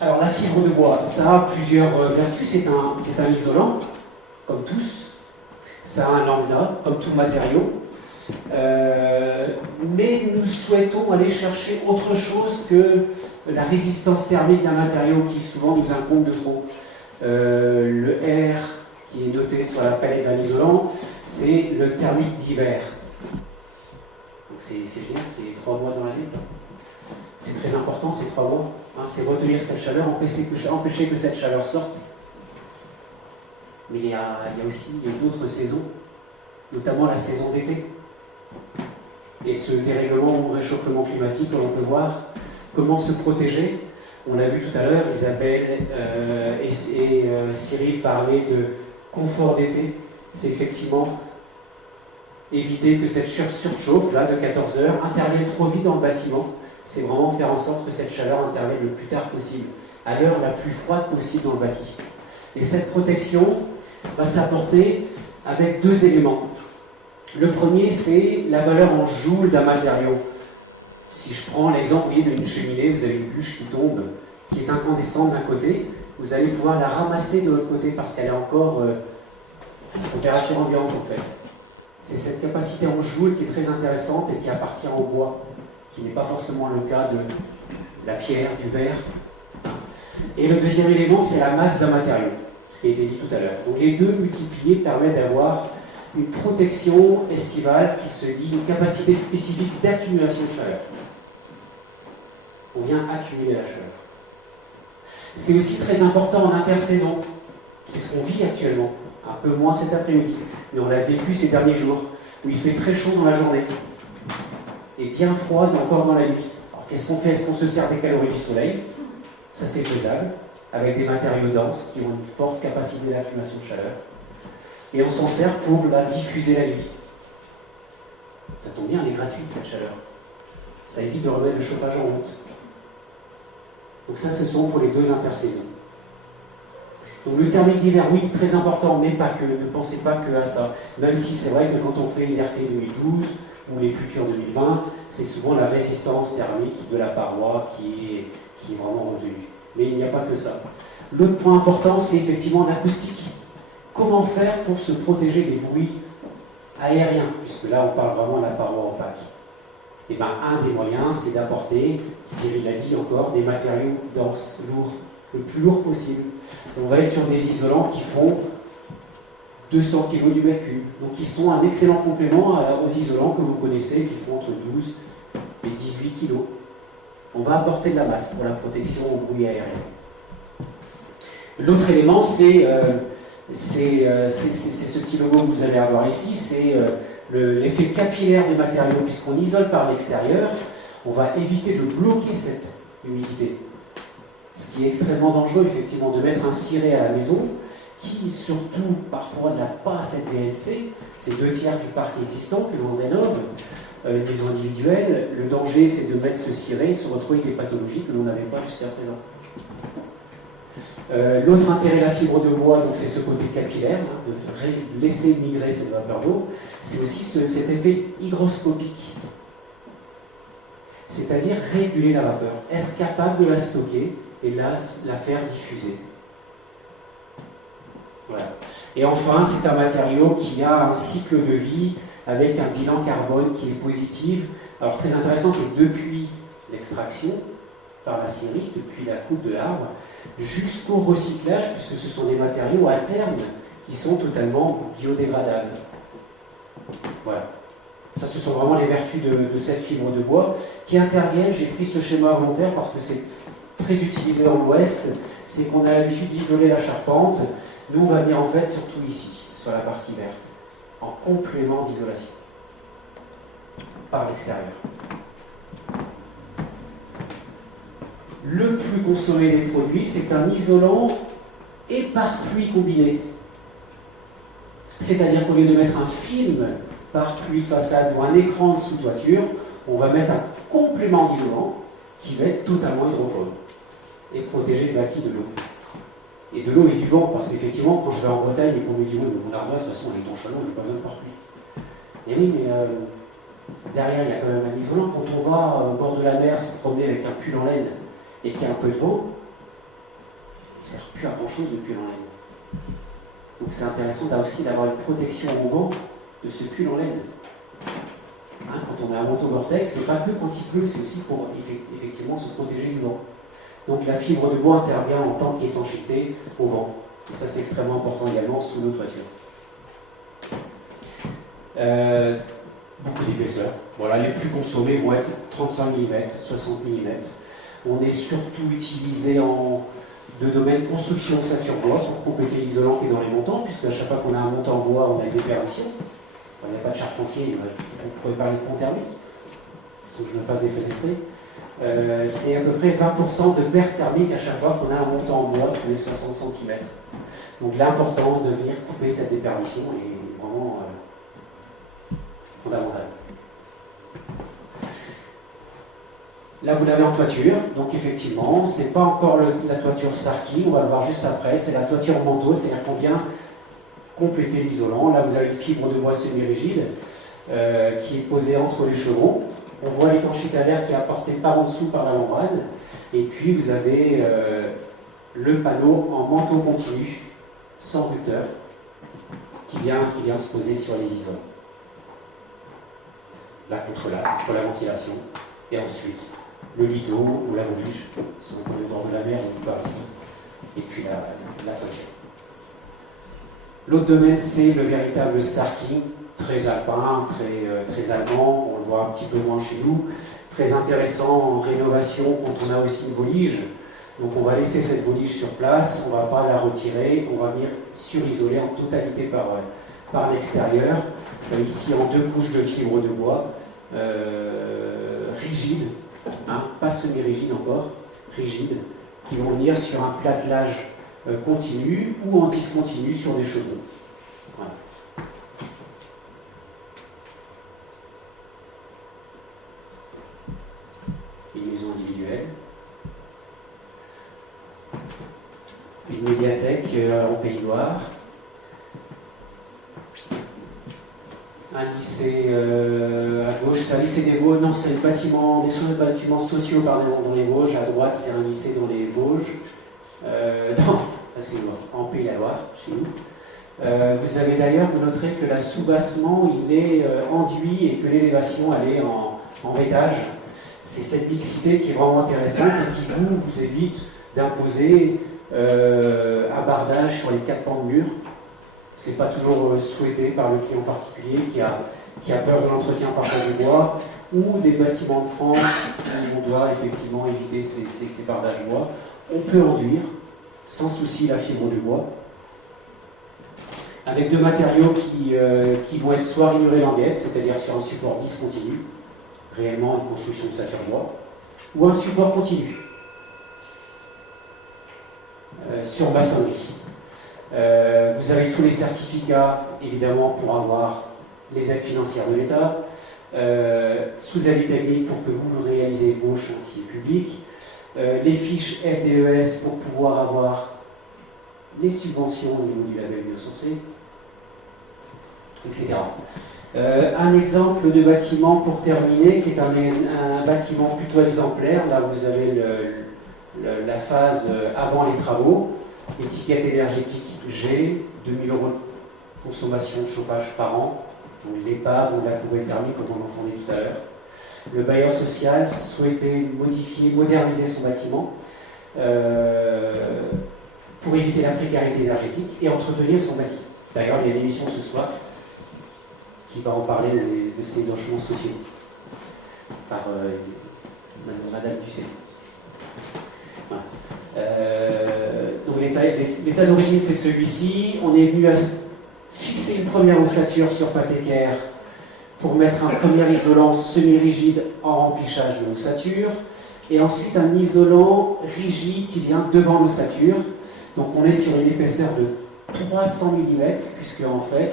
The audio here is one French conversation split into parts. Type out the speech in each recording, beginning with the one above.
Alors la fibre de bois, ça a plusieurs vertus. C'est un isolant, comme tous. Ça a un lambda, comme tout matériau. Mais nous souhaitons aller chercher autre chose que la résistance thermique d'un matériau qui souvent nous incombe de trop. Le R qui est noté sur la palette d'un isolant, c'est le thermique d'hiver. Donc c'est génial, c'est 3 mois dans l'année. C'est très important ces 3 mois. Hein, c'est retenir cette chaleur, empêcher que cette chaleur sorte. Mais il y a aussi d'autres saisons, notamment la saison d'été. Et ce dérèglement ou réchauffement climatique, on peut voir comment se protéger. On l'a vu tout à l'heure, Isabelle et Cyril parlaient de confort d'été. C'est effectivement éviter que cette surchauffe là, de 14 heures intervienne trop vite dans le bâtiment. C'est vraiment faire en sorte que cette chaleur intervienne le plus tard possible, à l'heure la plus froide possible dans le bâti. Et cette protection va s'apporter avec 2 éléments. Le premier, c'est la valeur en joule d'un matériau. Si je prends l'exemple d'une cheminée, vous avez une bûche qui tombe, qui est incandescente d'un côté, vous allez pouvoir la ramasser de l'autre côté parce qu'elle est encore à température ambiante en fait. C'est cette capacité en joule qui est très intéressante et qui appartient au bois, qui n'est pas forcément le cas de la pierre, du verre. Et le deuxième élément, c'est la masse d'un matériau, ce qui a été dit tout à l'heure. Donc les deux multipliés permettent d'avoir une protection estivale qui se dit une capacité spécifique d'accumulation de chaleur. On vient accumuler la chaleur. C'est aussi très important en intersaison. C'est ce qu'on vit actuellement, un peu moins cet après-midi, mais on l'a vécu ces derniers jours, où il fait très chaud dans la journée et bien froid encore dans la nuit. Alors qu'est-ce qu'on fait? Est-ce qu'on se sert des calories du soleil? Ça c'est faisable, avec des matériaux denses qui ont une forte capacité d'accumulation de chaleur. Et on s'en sert pour la diffuser la nuit. Ça tombe bien, elle est gratuite cette chaleur. Ça évite de remettre le chauffage en route. Donc ça, ce sont pour les 2 intersaisons. Donc le thermique d'hiver, oui, très important, mais pas que. Ne pensez pas que à ça. Même si c'est vrai que quand on fait une RT 2012 ou les futurs 2020, c'est souvent la résistance thermique de la paroi qui est vraiment retenue. Mais il n'y a pas que ça. L'autre point important, c'est effectivement l'acoustique. Comment faire pour se protéger des bruits aériens, puisque là on parle vraiment de la paroi opaque. Et bien un des moyens, c'est d'apporter, Cyril l'a dit encore, des matériaux denses, lourds, le plus lourd possible. On va être sur des isolants qui font 200 kg du mètre cube. Donc ils sont un excellent complément aux isolants que vous connaissez, qui font entre 12 et 18 kg. On va apporter de la masse pour la protection au bruit aérien. L'autre élément, c'est ce petit logo que vous allez avoir ici, c'est l'effet capillaire des matériaux. Puisqu'on isole par l'extérieur, on va éviter de bloquer cette humidité. Ce qui est extrêmement dangereux, effectivement, de mettre un ciré à la maison, qui, surtout, parfois n'a pas cette VMC, c'est 2 tiers du parc existant que l'on rénove, une maison individuelle. Le danger, c'est de mettre ce ciré et se retrouver avec des pathologies que l'on n'avait pas jusqu'à présent. L'autre intérêt de la fibre de bois, c'est ce côté capillaire, de laisser migrer cette vapeur d'eau, c'est aussi cet effet hygroscopique. C'est-à-dire réguler la vapeur, être capable de la stocker et la faire diffuser. Voilà. Et enfin, c'est un matériau qui a un cycle de vie avec un bilan carbone qui est positif. Alors très intéressant, c'est depuis l'extraction par la scierie, depuis la coupe de l'arbre, jusqu'au recyclage, puisque ce sont des matériaux à terme qui sont totalement biodégradables. Voilà. Ça, ce sont vraiment les vertus de cette fibre de bois qui interviennent. J'ai pris ce schéma volontaire parce que c'est très utilisé dans l'Ouest. C'est qu'on a l'habitude d'isoler la charpente. Nous, on va venir en fait surtout ici, sur la partie verte, en complément d'isolation, par l'extérieur. Le plus consommé des produits, c'est un isolant et pare-pluie combiné. C'est-à-dire qu'au lieu de mettre un film pare-pluie façade ou un écran de sous-toiture, on va mettre un complément d'isolant qui va être totalement hydrophobe et protéger le bâti de l'eau. Et de l'eau et du vent, parce qu'effectivement, quand je vais en Bretagne et qu'on me dit « oui, mais mon ardoise, de toute façon, elle est en chalon, je n'ai pas besoin de pare-pluie ». Et oui, mais derrière, il y a quand même un isolant. Quand on va au bord de la mer se promener avec un pull en laine et qu'il y a un peu de vent, ne sert plus à grand chose le pull en laine. Donc c'est intéressant aussi d'avoir une protection au vent de ce pull en laine. Hein, quand on a un manteau Gore-Tex, c'est pas que quand il pleut, c'est aussi pour effectivement se protéger du vent. Donc la fibre de bois intervient en tant qu'étanchéité au vent. Et ça c'est extrêmement important également sous nos toitures. Beaucoup d'épaisseur. Voilà, les plus consommés vont être 35 mm, 60 mm. On est surtout utilisé en deux domaines, construction ossature bois, pour compléter l'isolant qui est dans les montants, puisque à chaque fois qu'on a un montant en bois, on a une déperdition. Il n'y a pas de charpentier, on pourrait parler de pont thermique, sans que je me fasse défenestrer. C'est à peu près 20% de perte thermique à chaque fois qu'on a un montant en bois tous les 60 cm. Donc l'importance de venir couper cette déperdition est vraiment fondamentale. Là, vous l'avez en toiture, donc effectivement, c'est pas encore la toiture Sarki, on va le voir juste après, c'est la toiture manteau, c'est-à-dire qu'on vient compléter l'isolant. Là, vous avez une fibre de bois semi-rigide qui est posée entre les chevrons. On voit l'étanchéité à l'air qui est apportée par en dessous par la membrane. Et puis, vous avez le panneau en manteau continu, sans rupteur, qui vient se poser sur les isolants. La contrelasse pour la ventilation. Et ensuite, le lido ou la volige, si on est au bord de la mer, on par ici. Et puis la toiture. L'autre domaine, c'est le véritable sarking, très alpin, très allemand, on le voit un petit peu moins chez nous, très intéressant en rénovation quand on a aussi une volige. Donc on va laisser cette volige sur place, on ne va pas la retirer, on va venir surisoler en totalité par l'extérieur, ici en 2 couches de fibres de bois, rigides, hein, pas semi-rigides encore, rigides, qui vont venir sur un platelage continu ou en discontinu sur des chevrons. Voilà. Une maison individuelle. Une médiathèque en Pays de Loire. Un lycée à gauche, c'est un lycée des Vosges, non, c'est des bâtiments sociaux dans les Vosges. À droite, c'est un lycée dans les Vosges. Non, excusez-moi, en Pays de la Loire, chez nous. Vous avez d'ailleurs, vous noterez que la soubassement, il est enduit et que l'élévation, elle est en étage. C'est cette mixité qui est vraiment intéressante et qui vous évite d'imposer un bardage sur les 4 pans de mur. C'est pas toujours souhaité par le client particulier qui a peur de l'entretien parfois du bois ou des bâtiments de France où on doit effectivement éviter ces bardages bois. On peut enduire sans souci la fibre du bois avec 2 matériaux qui vont être soit rainurés languettes, c'est-à-dire sur un support discontinu, réellement une construction de sature bois, ou un support continu sur maçonnerie. Vous avez tous les certificats, évidemment, pour avoir les aides financières de l'État, sous avis technique pour que vous réalisez vos chantiers publics, les fiches FDES pour pouvoir avoir les subventions au niveau du label biosourcé, etc. Un exemple de bâtiment pour terminer, qui est un bâtiment plutôt exemplaire. Là, vous avez la phase avant les travaux, étiquette énergétique G, 2000 € de consommation de chauffage par an, donc l'épave ou la courée thermique, comme on l'entendait tout à l'heure. Le bailleur social souhaitait modifier, moderniser son bâtiment pour éviter la précarité énergétique et entretenir son bâtiment. D'ailleurs, il y a une émission ce soir qui va en parler de ces logements sociaux par Madame Ducet. Voilà. Donc l'état d'origine, c'est celui-ci. On est venu à fixer une première ossature sur pâte équerre pour mettre un premier isolant semi-rigide en remplissage de l'ossature, et ensuite un isolant rigide qui vient devant l'ossature. Donc on est sur une épaisseur de 300 mm, puisque en fait,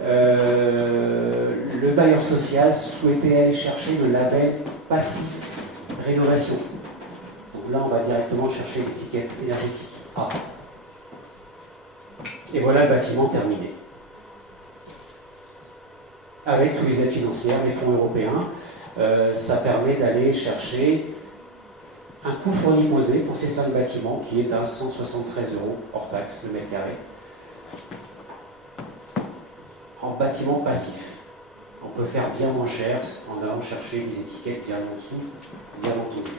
le bailleur social souhaitait aller chercher le label passif rénovation. Donc là, on va directement chercher l'étiquette énergétique A. Et voilà le bâtiment terminé. Avec tous les aides financières, les fonds européens, ça permet d'aller chercher un coût fourni posé pour ces 5 bâtiments qui est à 173 € hors taxe le mètre carré. En bâtiment passif. On peut faire bien moins cher en allant chercher les étiquettes bien en dessous, bien entendu.